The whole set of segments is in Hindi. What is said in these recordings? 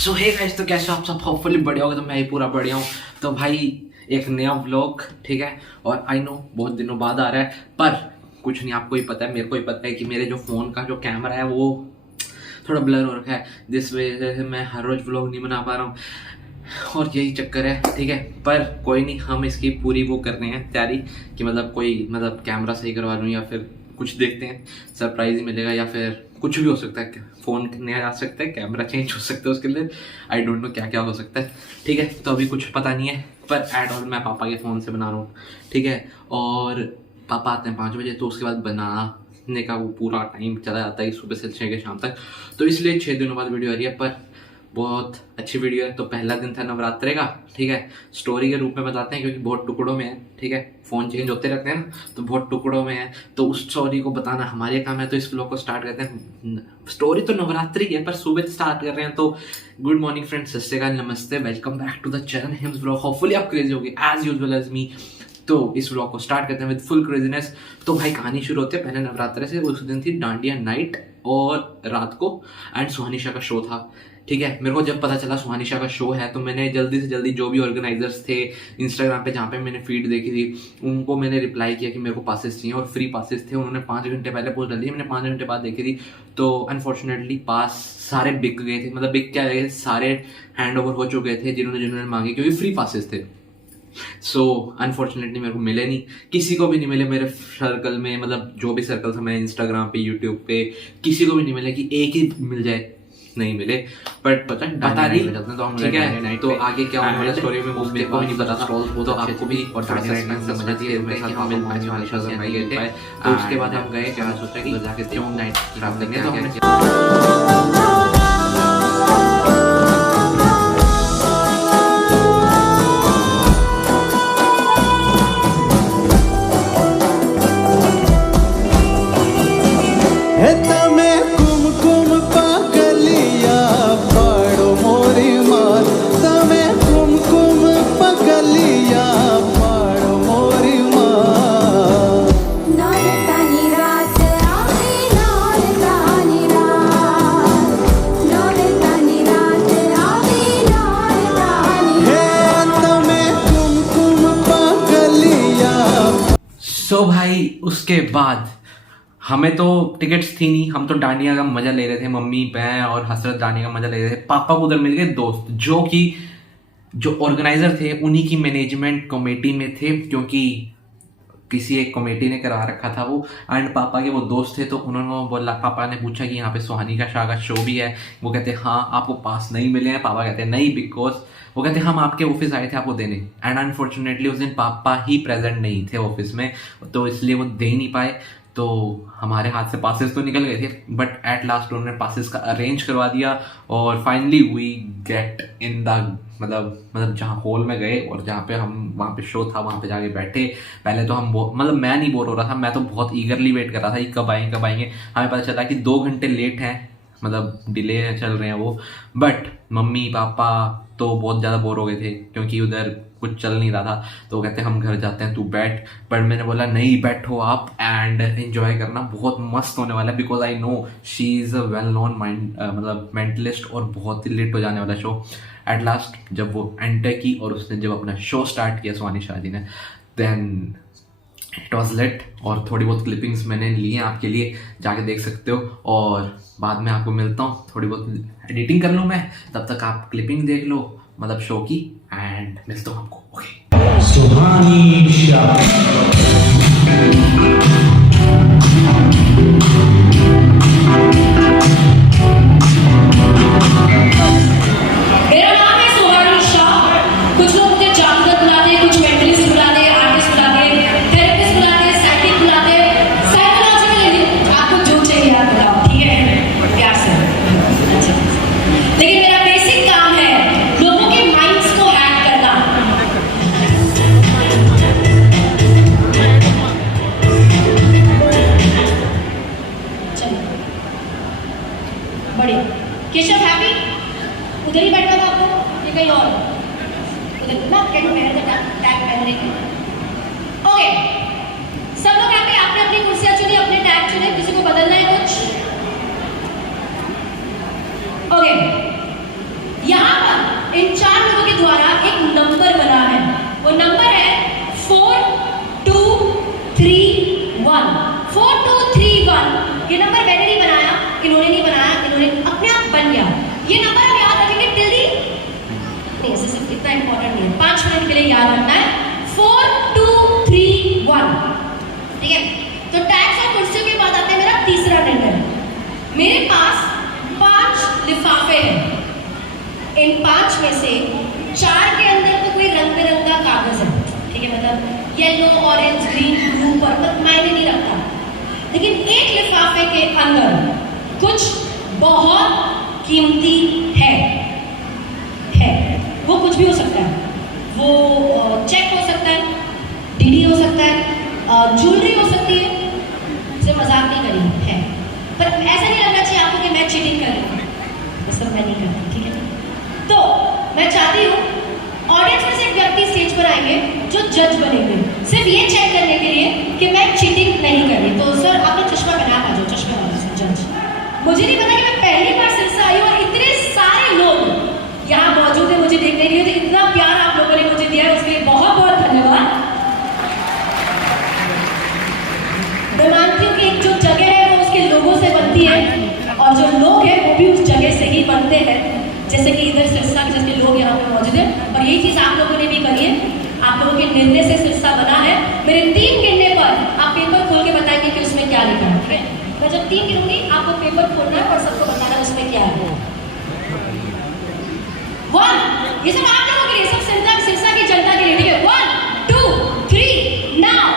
सो हे गाइस, तो कैसे हो आप सब? होपफुली बढ़िया होगा। तो मैं ही पूरा बढ़िया हूँ। तो भाई एक नया व्लॉग, ठीक है, और आई नो बहुत दिनों बाद आ रहा है, पर कुछ नहीं, आपको ही पता है, मेरे को ही पता है कि मेरे जो फ़ोन का जो कैमरा है वो थोड़ा ब्लर हो रखा है, जिस वजह से मैं हर रोज़ व्लॉग नहीं बना पा रहा हूँ और यही चक्कर है, ठीक है। पर कोई नहीं, हम इसकी पूरी वो कर रहे हैं तैयारी कि मतलब कोई मतलब कैमरा सही करवा लूँ या फिर कुछ देखते हैं, सरप्राइज ही मिलेगा या फिर कुछ भी हो सकता है। फ़ोन नया आ सकता है, कैमरा चेंज हो सकता है, उसके लिए आई डोंट नो क्या क्या हो सकता है, ठीक है। तो अभी कुछ पता नहीं है, पर एट ऑल मैं पापा के फ़ोन से बना रहा हूँ, ठीक है। और पापा आते हैं 5 बजे, तो उसके बाद बनाने का वो पूरा टाइम चला जाता है सुबह से 6 के शाम तक, तो इसलिए 6 दिनों बाद वीडियो आ रही है। पर बहुत अच्छी वीडियो है। तो पहला दिन था नवरात्रे का, ठीक है। स्टोरी के रूप में बताते हैं क्योंकि बहुत टुकड़ों में है, ठीक है। फ़ोन चेंज होते रहते हैं ना, तो बहुत टुकड़ों में है, तो उस स्टोरी को बताना हमारे काम है। तो इस व्लॉग को स्टार्ट करते हैं। स्टोरी तो नवरात्रि है पर सुबह स्टार्ट कर रहे हैं। तो गुड मॉर्निंग फ्रेंड्स, सत श्री अकाल, नमस्ते, welcome back to the channel hims vlog. Hopefully आप क्रेजी होगी एज यूजुअल एज मी। तो इस व्लॉग को स्टार्ट करते हैं विद फुल क्रेजीनेस। तो भाई कहानी शुरू होती है पहले नवरात्रे से। उस दिन थी डांडिया नाइट और रात को एंड सुहानिशा का शो था, ठीक है। मेरे को जब पता चला सुहानिशा का शो है तो मैंने जल्दी से जल्दी जो भी ऑर्गेनाइजर्स थे इंस्टाग्राम पे जहाँ पे मैंने फीड देखी थी उनको मैंने रिप्लाई किया कि मेरे को पासेस चाहिए, और फ्री पासेस थे। उन्होंने 5 घंटे पहले पोस्ट डाली, मैंने 5 घंटे बाद देखी थी। तो अनफॉर्चुनेटली पास सारे बिक गए थे, मतलब बिक क्या गए, सारे हैंड ओवर हो चुके थे जिन्होंने मांगे, क्योंकि फ्री पासेस थे। सो अनफॉर्चुनेटली मेरे को मिले नहीं, किसी को भी नहीं मिले मेरे सर्कल में, मतलब जो भी सर्कल था, मैं इंस्टाग्राम पे यूट्यूब पे किसी को भी नहीं मिले कि एक ही मिल जाए, नहीं मिले। बट पता नहीं, तो हम ठीक है। तो आगे क्या होने वाला स्टोरी में मुझे को नहीं पता था, तो आपको भी और समझ आती है कि हम मिल पाए सुहानिशा से नहीं गए थे। तो उसके बाद हम गए, क्या सोचा कि जाके क्यों नाइट खराब लेंगे, तो हमने सो भाई उसके बाद हमें तो टिकट्स थी नहीं, हम तो डांडिया का मजा ले रहे थे, मम्मी मैं और हसरत डांडिया का मजा ले रहे थे। पापा को उधर मिल गए दोस्त जो ऑर्गेनाइजर थे, उन्हीं की मैनेजमेंट कमेटी में थे, क्योंकि किसी एक कमेटी ने करा रखा था वो, एंड पापा के वो दोस्त थे। तो उन्होंने बोला, पापा ने पूछा कि यहाँ पे सुहानिका शाह का शो भी है। वो कहते हाँ आपको पास नहीं मिले हैं। पापा कहते हैं नहीं, बिकॉज वो कहते हम आपके ऑफिस आए थे आपको देने, एंड अनफॉर्चुनेटली उस दिन पापा ही प्रेजेंट नहीं थे ऑफिस में, तो इसलिए वो दे ही नहीं पाए। तो हमारे हाथ से पासेस तो निकल गए थे, बट एट लास्ट उन्होंने पासेस का अरेंज करवा दिया और finally we get in the मतलब जहाँ हॉल में गए और जहाँ पे हम वहाँ पे शो था वहाँ पे जाके बैठे। पहले तो हम मतलब मैं नहीं बोर हो रहा था, मैं तो बहुत ईगरली वेट कर रहा था कि कब आएंगे। हमें पता चला कि 2 घंटे लेट हैं, मतलब डिले चल रहे हैं वो। बट मम्मी पापा तो बहुत ज़्यादा बोर हो गए थे क्योंकि उधर कुछ चल नहीं रहा था। तो वो कहते हम घर जाते हैं, तू बैठ। पर मैंने बोला नहीं, बैठो आप एंड एंजॉय करना, बहुत मस्त होने वाला है, because I know she is a well known मतलब मेंटलिस्ट, और बहुत ही लेट हो जाने वाला शो। एट लास्ट जब वो एंटर की और उसने जब अपना शो स्टार्ट किया सुहानिशा जी ने, देन इट वॉज लेट। और थोड़ी बहुत क्लिपिंग्स मैंने ली हैं आपके लिए, जाके देख सकते हो। और बाद में आपको मिलता हूँ, थोड़ी बहुत एडिटिंग कर लूँ मैं, तब तक आप क्लिपिंग देख लो मतलब शो की, एंड मिलता हूँ आपको। ओके, सुहानिशा। केशव हैप्पी? उधर ही बैठा था आपको ये कहीं और उधर ना क्या मेरे टैग पहनने के। ओके सब लोग हैप्पी? आपने अपनी कुर्सियां चुनी, अपने टैग चुने, किसी को बदलना है कुछ? ओके याद रखना है। 4 2 3 1, ठीक है। तो टैग्स और कुर्सियों के बाद आते हैं मेरा तीसरा निर्णय। मेरे पास 5 लिफाफे हैं। इन 5 में से 4 के अंदर तो कोई रंग बिरंगा कागज है, ठीक है, मतलब yellow, orange, green, blue, purple, मायने नहीं रखता। लेकिन एक लिफाफे के अंदर कुछ बहुत कीमती है। वो कुछ भी हो सकता है, वो चेक हो सकता है, डीडी हो सकता है, ज्वेलरी हो सकती है, इसे मजाक नहीं करी है। पर ऐसा नहीं लगना चाहिए आपको कि मैं चीटिंग कर रही हूँ, ये सब मैं नहीं कर रही, ठीक है। तो मैं चाहती हूँ ऑडियंस में से एक व्यक्ति स्टेज पर आएंगे जो जज बनेंगे, सिर्फ ये चेक करने के लिए कि मैं चीटिंग नहीं कर रही। तो सर आपने चश्मा पहना था, जो चश्मा वाला जज। मुझे नहीं पता कि मैं पहली बार सिरसा आई हूँ और इतने सारे लोग यहाँ मौजूद है मुझे देखने के लिए, तो इतना प्यार आप लोगों ने मुझे दिया है, उसके लिए बहुत बहुत धन्यवाद। मैं मानती हूँ कि एक जो जगह है वो उसके लोगों से बनती है और जो लोग हैं वो भी उस जगह से ही बनते हैं। जैसे कि इधर सिरसा के जैसे लोग यहाँ पे मौजूद हैं और यही चीज़ आप लोगों ने भी करी है। आप लोगों के निर्णय से सिरसा बना है। मेरे 3 गिनने पर आप पेपर खोल के बताएंगे कि उसमें क्या लिखा है, ठीक है। मैं जब 3 गिनूंगी आपको पेपर खोलना है और सबको बताना है उसमें क्या है। 1, ये सब आप लोगों के लिए, सब सिरसा की जनता के लिए, ठीक है। 1 2 3 नाउ।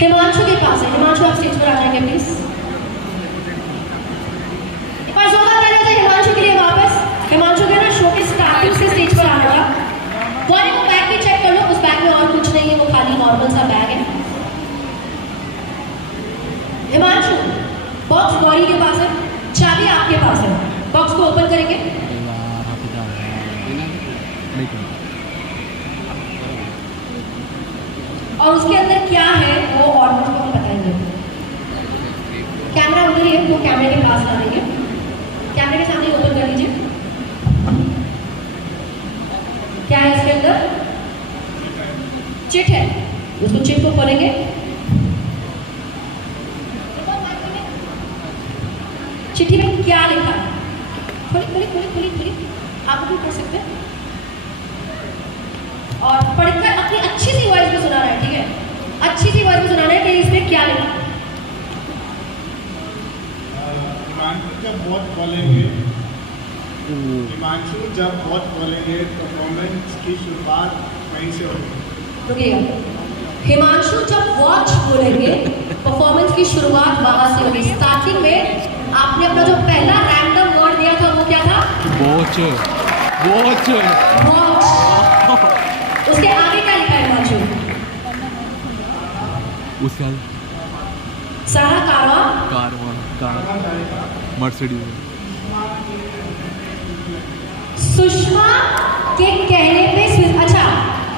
हिमांशु के पास है। हिमांशु आप स्टेज पर आ जाएंगे प्लीज। एक बार जोरदार तालियां दे हिमांशु के लिए वापस। हिमांशु के ना शो के स्टार्टिंग से स्टेज पर आने का। गौरी को बैग भी चेक कर लो, उस बैग में और कुछ नहीं है, वो खाली नॉर्मल सा बैग है। हिमांशु, बॉक्स गौरी के पास है, चाबी आपके पास है। बॉक्स को ओपन करेंगे। और उसके अंदर क्या है वो ऑडियंस को हम बताएंगे। कैमरा उधर ही है, वो कैमरे के पास ला देंगे। कैमरे के सामने ओपन कर लीजिए। क्या है इसके अंदर? चिट है। उसको चिट को खोलेंगे। चिट्ठी में क्या लिखा है? खोली। आप भी पढ़ सकते हैं और पढ़कर अपनी अच्छी सी वॉइस में सुनाना है, ठीक है। अच्छी सी वॉइस में सुनाना है कि इसमें क्या लिखा है। हिमांशु जब बहुत बोलेंगे परफॉर्मेंस की शुरुआत वहीं से होगी। रुकिएगा। हिमांशु जब वॉच बोलेंगे परफॉर्मेंस की शुरुआत वहां से होगी। स्टार्टिंग में आपने अपना जो पहला रैंडम वर्ड दिया था वो क्या था? वॉच। उसके आगे क्या लिखा है हिमांशु? उसका सारा कार मर्सिडीज। सुषमा के कहने पे अच्छा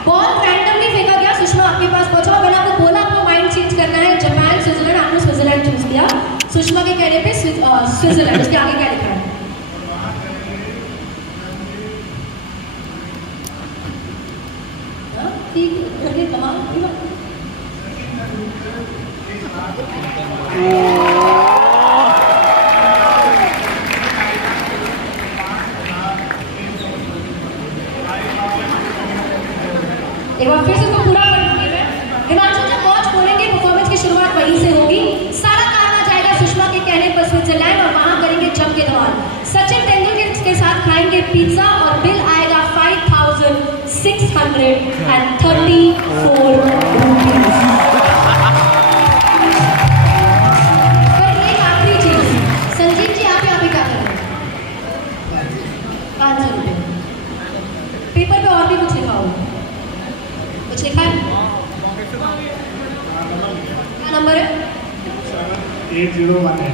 बॉल रैंडमली फेंका गया। सुषमा आपके पास पहुंचा। मैंने आपको बोला आपको माइंड चेंज करना है। जापान, स्विट्जरलैंड, आपने स्विट्जरलैंड चूज किया। सुषमा के कहने पे स्विट्जरलैंड। उसके आगे क्या लिखा है? एक बार फिर से इसको पूरा पढ़ूंगी मैं। हिमांशु जब वॉच बोलेंगे परफॉर्मेंस की शुरुआत वहीं से होगी। सारा कार आ जाएगा सुषमा के कहने पर स्विट्जरलैंड और वहां करेंगे जम के धमाल। सचिन तेंदुलकर के साथ खाएंगे पिज्जा और बिल आएगा 5634 रुपीज। पर एक आखिरी चीज, संजीव जी आप यहाँ पे क्या कर रहे हैं? 500 रुपये। पेपर पे और भी कुछ लिखा होगा? कुछ लिखा है? क्या नंबर है? 278018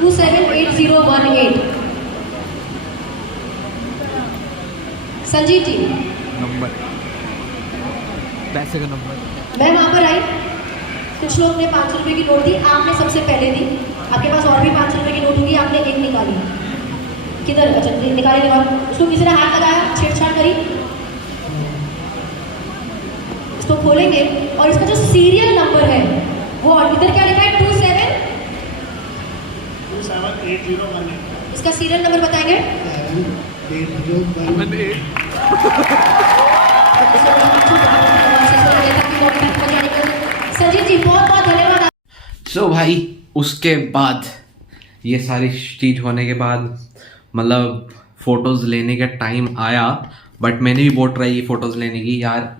278018। संजीव जी नंबर, पैसे का नंबर। मैं वहां पर आई, कुछ लोग ने 500 रुपये की नोट दी, आपने सबसे पहले दी। आपके पास और भी 500 रुपये की नोट होगी, आपने एक निकाली, किधर? अच्छा निकाली नहीं, और उसको किसी ने हाथ लगाया, छेड़छाड़ करी। इसको खोलेंगे और इसका जो सीरियल नंबर है वो इधर क्या लिखा है? 278018। इसका सीरियल नंबर बताएंगे? 78018। संजीत जी बहुत बहुत धन्यवाद। सो भाई उसके बाद ये सारी चीज होने के बाद मतलब फोटोज लेने का टाइम आया, बट मैंने भी बहुत ट्राई की फ़ोटोज़ लेने की यार,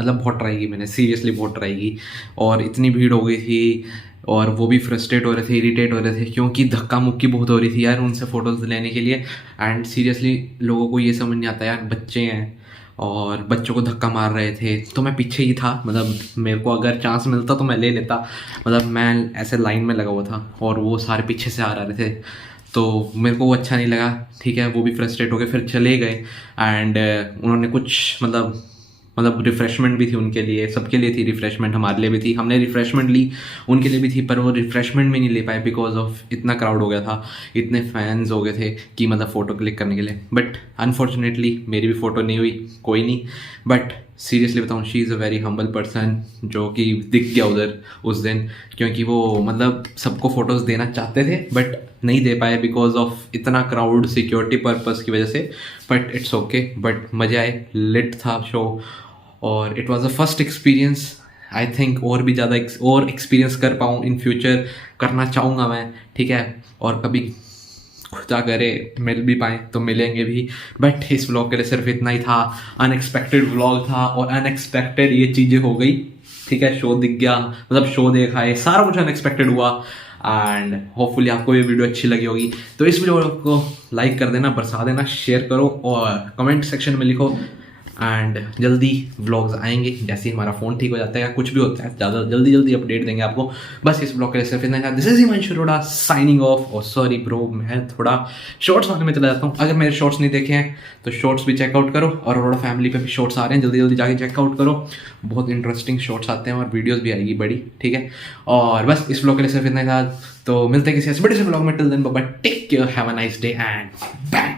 मतलब बहुत ट्राई की मैंने, सीरियसली बहुत ट्राई की। और इतनी भीड़ हो गई थी और वो भी फ्रस्ट्रेट हो रहे थे, इरिटेट हो रहे थे, क्योंकि धक्का मुक्की बहुत हो रही थी यार उनसे फ़ोटोज़ लेने के लिए। एंड सीरियसली लोगों को ये समझ नहीं आता यार, बच्चे हैं और बच्चों को धक्का मार रहे थे। तो मैं पीछे ही था, मतलब मेरे को अगर चांस मिलता तो मैं ले लेता, मतलब मैं ऐसे लाइन में लगा हुआ था और वो सारे पीछे से आ रहे थे, तो मेरे को वो अच्छा नहीं लगा। ठीक है, वो भी फ्रस्ट्रेट हो गए, फिर चले गए। एंड उन्होंने कुछ मतलब रिफ़्रेशमेंट भी थी उनके लिए, सबके लिए थी रिफ़्रेशमेंट, हमारे लिए भी थी, हमने रिफ़्रेशमेंट ली, उनके लिए भी थी, पर वो रिफ़्रेशमेंट भी नहीं ले पाए बिकॉज ऑफ इतना क्राउड हो गया था, इतने फैंस हो गए थे कि मतलब फ़ोटो क्लिक करने के लिए। बट अनफॉर्चुनेटली मेरी भी फ़ोटो नहीं हुई, कोई नहीं। बट सीरियसली बताऊँ, she is a very humble person, जो कि दिख गया उधर उस दिन, क्योंकि वो मतलब सबको फ़ोटोज़ देना चाहते थे बट नहीं दे पाए बिकॉज ऑफ इतना क्राउड, सिक्योरिटी पर्पस की वजह से। बट इट्स ओके, बट मज़े आए, लिट था शो और it was a first experience. I think और भी ज़्यादा और एक्सपीरियंस कर पाऊँ इन फ्यूचर, करना चाहूँगा मैं। ठीक है, और कभी खुदा करे मिल भी पाएँ तो मिलेंगे भी। बट इस व्लॉग के लिए सिर्फ इतना ही था, अनएक्सपेक्टेड व्लॉग था और अनएक्सपेक्टेड ये चीज़ें हो गई। ठीक है, शो दिख गया, मतलब शो देखा है, सारा कुछ अनएक्सपेक्टेड हुआ। एंड होपफुली आपको ये वीडियो अच्छी लगी होगी, तो इस वीडियो को लाइक कर देना, बरसा देना, शेयर करो और कमेंट सेक्शन में लिखो। एंड जल्दी व्लॉग्स आएंगे, जैसे ही हमारा फ़ोन ठीक हो जाता है या कुछ भी होता है, ज़्यादा जल्दी अपडेट देंगे आपको। बस इस ब्लॉग के लिए सिर्फ इतना था। This is Himanshu Arora signing off. और सॉरी ब्रो, मैं थोड़ा शॉर्ट्स वाले में चला जाता हूँ। अगर मेरे शॉर्ट्स नहीं देखे हैं तो शॉर्ट्स भी चेकआउट करो, और अरोड़ा फैमिली पे भी शॉर्ट्स आ रहे हैं, जल्दी जाके चेकआउट करो, बहुत इंटरेस्टिंग शॉर्ट्स आते हैं और वीडियोज़ भी आएगी बड़ी। ठीक है, और बस इस ब्लॉग के लिए सिर्फ इतना था, तो मिलते हैं किसी ऐसे बड़े से ब्लॉग में। Till then bye, take care, have a nice day and bye.